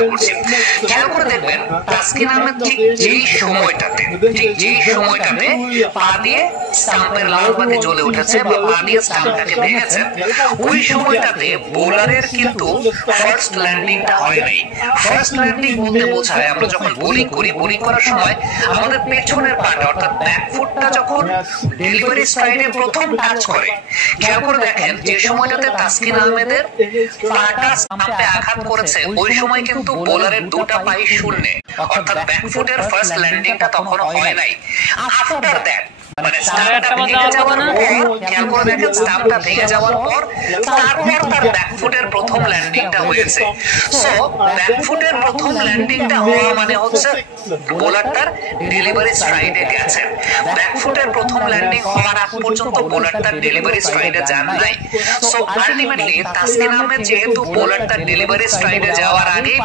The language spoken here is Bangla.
চেষ্টা করছি। খেয়াল করে দেখবেন তাসকিন আহমেদ ঠিক যেই সময়টাতে পা দিয়ে স্টাম্পের লাল বাতি জ্বলে উঠেছে বা পা দিয়ে স্টাম্পটাকে ভেঙেছে, ওই সময়টাতে বোলারের কিন্তু ফার্স্ট ল্যান্ডিংটা হয় নাই। ফার্স্ট ল্যান্ডিং বলতে বোঝায় আমরা যখন বোলিং করি, বোলিং করার সময় আমাদের পেছনের পাটা অর্থাৎ ব্যাকফুটটা যখন ডেলিভারি স্ট্রাইডে প্রথম টাচ করে, খেয়াল করে দেখেন যে সময়টাতে তাসকিন আহমেদের পাটা স্টাম্পে আঘাত করেছে ওই সময় কিন্তু বোলারের দুটা পাই শূন্যে, অর্থাৎ ব্যাকফুটের ফার্স্ট ল্যান্ডিংটা তখনো হয় নাই। আফটার দ্যাট মানে স্টাম্পটা ভেঙে যাওয়ার পর, খেয়াল করে দেখেন স্টাম্পটা ভেঙে যাওয়ার পর তারপর তার ব্যাকফুটের প্রথম ল্যান্ডিংটা হয়েছে। সো ব্যাকফুটের প্রথম ল্যান্ডিংটা হওয়া মানে হচ্ছে বোলারটার ডেলিভারি স্ট্রাইডে গেছে। ব্যাকফুটের প্রথম ল্যান্ডিং হওয়ার আগ পর্যন্ত বোলারটার ডেলিভারি স্ট্রাইডে যান নাই। সো আলটিমেটলি তাসকিন আহমেদ যেহেতু বোলারটার ডেলিভারি স্ট্রাইডে যাওয়ার আগেই